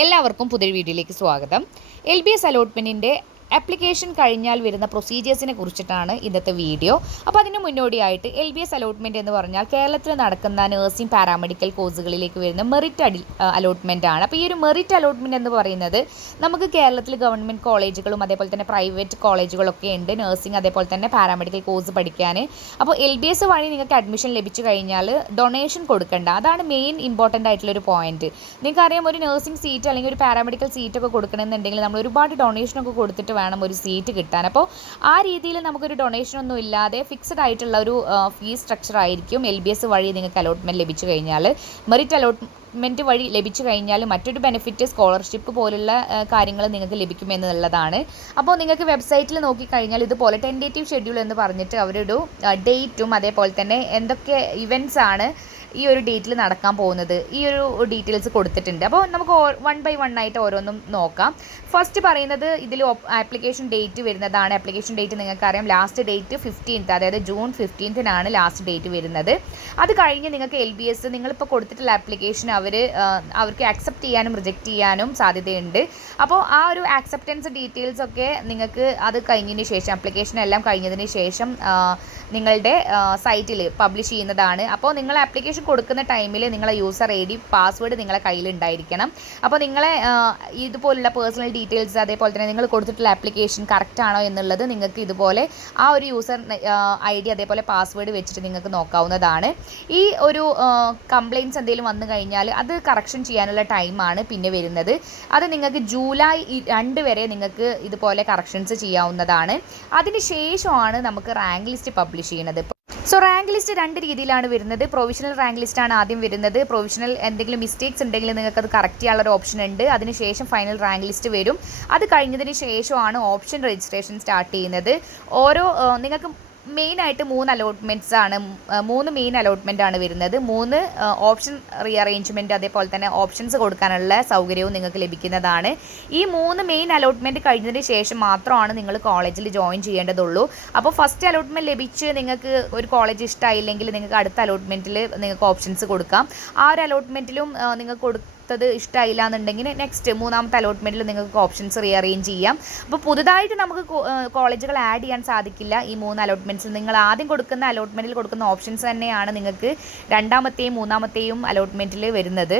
എല്ലാവർക്കും പുതിയ വീഡിയോയിലേക്ക് സ്വാഗതം. എൽ ബി എസ് അലോട്ട്മെന്റിന്റെ ആപ്ലിക്കേഷൻ കഴിഞ്ഞാൽ വരുന്ന പ്രൊസീജിയേഴ്സിനെ കുറിച്ചിട്ടാണ് ഇന്നത്തെ വീഡിയോ അപ്പോൾ അതിന് മുന്നോടിയായിട്ട് എൽ ബി എസ് അലോട്ട്മെന്റ് എന്ന് പറഞ്ഞാൽ കേരളത്തിൽ നടക്കുന്ന നഴ്സിംഗ് പാരാമെഡിക്കൽ കോഴ്സുകളിലേക്ക് വരുന്ന മെറിറ്റ് അടി അലോട്ട്മെന്റ് ആണ്. അപ്പോൾ ഈ ഒരു മെറിറ്റ് അലോട്ട്മെന്റ് എന്ന് പറയുന്നത് നമുക്ക് കേരളത്തിൽ ഗവൺമെന്റ് കോളേജുകളും അതേപോലെ തന്നെ പ്രൈവറ്റ് കോളേജുകളൊക്കെ ഉണ്ട്. നഴ്സിംഗ് അതേപോലെ തന്നെ പാരാമെഡിക്കൽ കോഴ്സ് പഠിക്കാൻ. അപ്പോൾ എൽ ബി എസ് വഴി നിങ്ങൾക്ക് അഡ്മിഷൻ ലഭിച്ചു കഴിഞ്ഞാൽ ഡൊണേഷൻ കൊടുക്കേണ്ട. അതാണ് മെയിൻ ഇമ്പോർട്ടന്റ് ആയിട്ടുള്ള ഒരു പോയിന്റ് നിങ്ങൾക്കറിയാം ഒരു നഴ്സിംഗ് സീറ്റ് അല്ലെങ്കിൽ ഒരു പാരാമെഡിക്കൽ സീറ്റ് ഒക്കെ കൊടുക്കണമെന്നുണ്ടെങ്കിൽ നമ്മൾ ഒരുപാട് ഡൊണേഷനൊക്കെ കൊടുത്തിട്ട് വേണം ഒരു സീറ്റ് കിട്ടാൻ. അപ്പോൾ ആ രീതിയിൽ നമുക്കൊരു ഡൊണേഷൻ ഒന്നും ഇല്ലാതെ ഫിക്സഡ് ആയിട്ടുള്ള ഒരു ഫീസ് സ്ട്രക്ചർ ആയിരിക്കും എൽ ബി എസ് വഴി നിങ്ങൾക്ക് അലോട്ട്മെന്റ് ലഭിച്ചു കഴിഞ്ഞാൽ. മെറിറ്റ് അലോട്ട്മെന്റ് വഴി ലഭിച്ചു കഴിഞ്ഞാൽ മറ്റൊരു ബെനിഫിറ്റ് സ്കോളർഷിപ്പ് പോലുള്ള കാര്യങ്ങൾ നിങ്ങൾക്ക് ലഭിക്കുമെന്നുള്ളതാണ് അപ്പോൾ നിങ്ങൾക്ക് വെബ്സൈറ്റിൽ നോക്കിക്കഴിഞ്ഞാൽ ഇതുപോലെ ടെന്റേറ്റീവ് ഷെഡ്യൂൾ എന്ന് പറഞ്ഞിട്ട് അവരൊരു ഡേറ്റും അതേപോലെ തന്നെ എന്തൊക്കെ ഇവന്റ്സ് ആണ് ഈ ഒരു ഡേറ്റിൽ നടക്കാൻ പോകുന്നത് ഈ ഒരു ഡീറ്റെയിൽസ് കൊടുത്തിട്ടുണ്ട്. അപ്പോൾ നമുക്ക് വൺ ബൈ വൺ ആയിട്ട് ഓരോന്നും നോക്കാം. ഫസ്റ്റ് പറയുന്നത് ഇതിൽ ആപ്ലിക്കേഷൻ ഡേറ്റ് വരുന്നതാണ്. ആപ്ലിക്കേഷൻ ഡേറ്റ് നിങ്ങൾക്കറിയാം. ലാസ്റ്റ് ഡേറ്റ് ഫിഫ്റ്റീൻത്ത് അതായത് ജൂൺ ഫിഫ്റ്റീൻത്തിനാണ് ലാസ്റ്റ് ഡേറ്റ് വരുന്നത്. അത് കഴിഞ്ഞ് നിങ്ങൾക്ക് എൽ ബി എസ് നിങ്ങളിപ്പോൾ കൊടുത്തിട്ടുള്ള ആപ്ലിക്കേഷൻ അവർ അവർക്ക് അക്സെപ്റ്റ് ചെയ്യാനും റിജക്റ്റ് ചെയ്യാനും സാധ്യതയുണ്ട്. അപ്പോൾ ആ ഒരു ആക്സെപ്റ്റൻസ് ഡീറ്റെയിൽസ് ഒക്കെ നിങ്ങൾക്ക് അത് കഴിഞ്ഞതിന് ശേഷം ആപ്ലിക്കേഷൻ എല്ലാം കഴിഞ്ഞതിന് ശേഷം നിങ്ങളുടെ സൈറ്റിൽ പബ്ലിഷ് ചെയ്യുന്നതാണ്. അപ്പോൾ നിങ്ങൾ ആപ്ലിക്കേഷൻ കൊടുക്കുന്ന ടൈമിൽ നിങ്ങളെ യൂസർ ഐ ഡി പാസ്വേഡ് നിങ്ങളെ കയ്യിലുണ്ടായിരിക്കണം അപ്പോൾ നിങ്ങളെ ഇതുപോലുള്ള പേഴ്സണൽ ഡീറ്റെയിൽസ് അതേപോലെ തന്നെ നിങ്ങൾ കൊടുത്തിട്ടുള്ള ആപ്ലിക്കേഷൻ കറക്റ്റ് ആണോ എന്നുള്ളത് നിങ്ങൾക്ക് ഇതുപോലെ ആ ഒരു യൂസർ ഐ ഡി അതേപോലെ പാസ്വേഡ് വെച്ചിട്ട് നിങ്ങൾക്ക് നോക്കാവുന്നതാണ്. ഈ ഒരു കംപ്ലയിൻസ് എന്തെങ്കിലും വന്നു കഴിഞ്ഞാൽ അത് കറക്ഷൻ ചെയ്യാനുള്ള ടൈമാണ് പിന്നെ വരുന്നത്. അത് നിങ്ങൾക്ക് ജൂലൈ രണ്ട് വരെ നിങ്ങൾക്ക് ഇതുപോലെ കറക്ഷൻസ് ചെയ്യാവുന്നതാണ്. അതിന് ശേഷമാണ് നമുക്ക് റാങ്ക് ലിസ്റ്റ് പബ്ലിഷ് ചെയ്യുന്നത്. സോ റാങ്ക് ലിസ്റ്റ് രണ്ട് രീതിയിലാണ് വരുന്നത്. പ്രൊവിഷണൽ റാങ്ക് ലിസ്റ്റ് ആണ് ആദ്യം വരുന്നത്. പ്രൊവിഷണൽ എന്തെങ്കിലും മിസ്റ്റേക്സ് ഉണ്ടെങ്കിൽ നിങ്ങൾക്ക് അത് കറക്റ്റ് ചെയ്യാനുള്ള ഒരു ഓപ്ഷൻ ഉണ്ട്. അതിനുശേഷം ഫൈനൽ റാങ്ക് ലിസ്റ്റ് വരും. അത് കഴിഞ്ഞതിന് ശേഷമാണ് ഓപ്ഷൻ രജിസ്ട്രേഷൻ സ്റ്റാർട്ട് ചെയ്യുന്നത്. ഓരോ നിങ്ങൾക്ക് മെയിനായിട്ട് മൂന്ന് അലോട്ട്മെന്റ്സ് ആണ്. മൂന്ന് മെയിൻ അലോട്ട്മെന്റ് ആണ് വരുന്നത്. മൂന്ന് ഓപ്ഷൻ റീഅറേഞ്ച്മെന്റ് അതേപോലെ തന്നെ ഓപ്ഷൻസ് കൊടുക്കാനുള്ള സൗകര്യവും നിങ്ങൾക്ക് ലഭിക്കുന്നതാണ്. ഈ മൂന്ന് മെയിൻ അലോട്ട്മെന്റ് കഴിഞ്ഞതിന് ശേഷം മാത്രമാണ് നിങ്ങൾ കോളേജിൽ ജോയിൻ ചെയ്യേണ്ടതുള്ളൂ. അപ്പോൾ ഫസ്റ്റ് അലോട്ട്മെന്റ് ലഭിച്ച് നിങ്ങൾക്ക് ഒരു കോളേജ് ഇഷ്ടമായില്ലെങ്കിൽ നിങ്ങൾക്ക് അടുത്ത അലോട്ട്മെന്റിൽ നിങ്ങൾക്ക് ഓപ്ഷൻസ് കൊടുക്കാം. ആ ഒരു അലോട്ട്മെന്റിലും നിങ്ങൾക്ക് കൊടു കൊടുത്തത് ഇഷ്ടമായില്ല എന്നുണ്ടെങ്കിൽ നെക്സ്റ്റ് മൂന്നാമത്തെ അലോട്ട്മെന്റിൽ നിങ്ങൾക്ക് ഓപ്ഷൻസ് റീഅറേഞ്ച് ചെയ്യാം. അപ്പോൾ പുതുതായിട്ട് നമുക്ക് കോളേജുകൾ ആഡ് ചെയ്യാൻ സാധിക്കില്ല. ഈ മൂന്ന് അലോട്ട്മെന്റ്സ് നിങ്ങൾ ആദ്യം കൊടുക്കുന്ന അലോട്ട്മെന്റിൽ കൊടുക്കുന്ന ഓപ്ഷൻസ് തന്നെയാണ് നിങ്ങൾക്ക് രണ്ടാമത്തെയും മൂന്നാമത്തെയും അലോട്ട്മെന്റിൽ വരുന്നത്.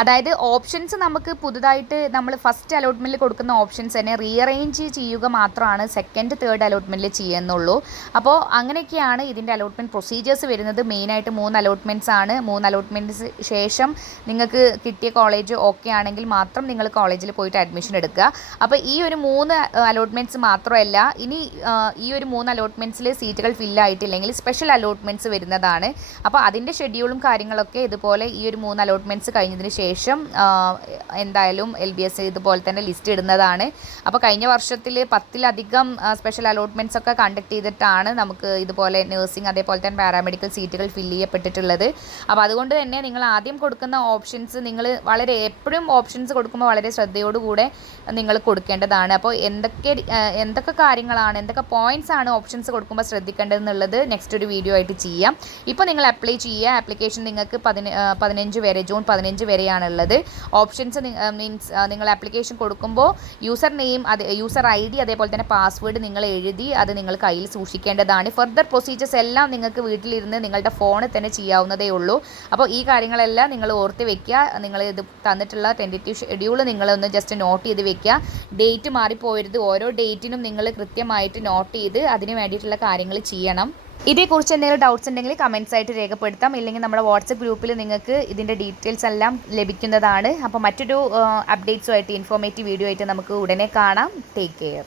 അതായത് ഓപ്ഷൻസ് നമുക്ക് പുതുതായിട്ട് നമ്മൾ ഫസ്റ്റ് അലോട്ട്മെന്റിൽ കൊടുക്കുന്ന ഓപ്ഷൻസ് തന്നെ റീഅറേഞ്ച് ചെയ്യുക മാത്രമാണ് സെക്കൻഡ് തേർഡ് അലോട്ട്മെന്റിൽ ചെയ്യുന്നുള്ളൂ. അപ്പോൾ അങ്ങനെയൊക്കെയാണ് ഇതിന്റെ അലോട്ട്മെന്റ് പ്രൊസീജിയേഴ്സ് വരുന്നത്. മെയിനായിട്ട് മൂന്ന് അലോട്ട്മെന്റ്സ് ആണ്. മൂന്ന് അലോട്ട്മെന്റ്സ് ശേഷം നിങ്ങൾക്ക് കിട്ടിയ കോളേജ് ഓക്കെ ആണെങ്കിൽ മാത്രം നിങ്ങൾ കോളേജിൽ പോയിട്ട് അഡ്മിഷൻ എടുക്കുക. അപ്പോൾ ഈ ഒരു മൂന്ന് അലോട്ട്മെന്റ്സ് മാത്രമല്ല ഇനി ഈ ഒരു മൂന്ന് അലോട്ട്മെന്റ്സിൽ സീറ്റുകൾ ഫില്ലായിട്ടില്ലെങ്കിൽ സ്പെഷ്യൽ അലോട്ട്മെന്റ്സ് വരുന്നതാണ്. അപ്പോൾ അതിന്റെ ഷെഡ്യൂളും കാര്യങ്ങളൊക്കെ ഇതുപോലെ ഈ ഒരു മൂന്ന് അലോട്ട്മെന്റ്സ് കഴിഞ്ഞതിന് ശേഷം എന്തായാലും എൽ ബി എസ് ഇതുപോലെ തന്നെ ലിസ്റ്റ് ഇടുന്നതാണ്. അപ്പോൾ കഴിഞ്ഞ വർഷത്തിൽ പത്തിലധികം സ്പെഷ്യൽ അലോട്ട്മെന്റ്സ് ഒക്കെ കണ്ടക്ട് ചെയ്തിട്ടാണ് നമുക്ക് ഇതുപോലെ നഴ്സിംഗ് അതേപോലെ തന്നെ പാരാമെഡിക്കൽ സീറ്റുകൾ ഫില്ല് ചെയ്യപ്പെട്ടിട്ടുള്ളത്. അപ്പോൾ അതുകൊണ്ട് തന്നെ നിങ്ങൾ ആദ്യം കൊടുക്കുന്ന ഓപ്ഷൻസ് നിങ്ങൾ വളരെ എപ്പോഴും ഓപ്ഷൻസ് കൊടുക്കുമ്പോൾ വളരെ ശ്രദ്ധയോടുകൂടെ നിങ്ങൾ കൊടുക്കേണ്ടതാണ്. അപ്പോൾ എന്തൊക്കെ എന്തൊക്കെ കാര്യങ്ങളാണ് എന്തൊക്കെ പോയിന്റ്സ് ആണ് ഓപ്ഷൻസ് കൊടുക്കുമ്പോൾ ശ്രദ്ധിക്കേണ്ടതെന്നുള്ളത് നെക്സ്റ്റ് ഒരു വീഡിയോ ആയിട്ട് ചെയ്യാം. ഇപ്പോൾ നിങ്ങൾ അപ്ലൈ ചെയ്യുക. ആപ്ലിക്കേഷൻ നിങ്ങൾക്ക് പതിന പതിനഞ്ച് വരെ ജൂൺ പതിനഞ്ച് വരെയാണുള്ളത് ഓപ്ഷൻസ് മീൻസ് നിങ്ങൾ ആപ്ലിക്കേഷൻ കൊടുക്കുമ്പോൾ യൂസർ നെയിം അത് യൂസർ ഐ ഡി അതേപോലെ തന്നെ പാസ്വേഡ് നിങ്ങൾ എഴുതി അത് നിങ്ങൾ കയ്യിൽ സൂക്ഷിക്കേണ്ടതാണ്. ഫർദർ പ്രൊസീജിയേഴ്സ് എല്ലാം നിങ്ങൾക്ക് വീട്ടിലിരുന്ന് നിങ്ങളുടെ ഫോണിൽ തന്നെ ചെയ്യാവുന്നതേ ഉള്ളൂ. അപ്പോൾ ഈ കാര്യങ്ങളെല്ലാം നിങ്ങൾ ഓർത്ത് വെക്കുക. നിങ്ങൾ ഇത് തന്നിട്ടുള്ള ടെന്റേറ്റീവ് ഷെഡ്യൂൾ നിങ്ങളൊന്ന് ജസ്റ്റ് നോട്ട് ചെയ്ത് വെക്കുക. ഡേറ്റ് മാറിപ്പോയരുത്. ഓരോ ഡേറ്റിനും നിങ്ങൾ കൃത്യമായിട്ട് നോട്ട് ചെയ്ത് അതിന് വേണ്ടിയിട്ടുള്ള കാര്യങ്ങൾ ചെയ്യണം. ഇതേക്കുറിച്ച് എന്തെങ്കിലും ഡൗട്ട്സ് ഉണ്ടെങ്കിൽ കമൻസ് ആയിട്ട് രേഖപ്പെടുത്താം. ഇല്ലെങ്കിൽ നമ്മുടെ വാട്സപ്പ് ഗ്രൂപ്പിൽ നിങ്ങൾക്ക് ഇതിന്റെ ഡീറ്റെയിൽസ് എല്ലാം ലഭിക്കുന്നതാണ്. അപ്പോൾ മറ്റൊരു അപ്ഡേറ്റ്സുമായിട്ട് ഇൻഫോർമേറ്റീവ് വീഡിയോ ആയിട്ട് നമുക്ക് ഉടനെ കാണാം. Take care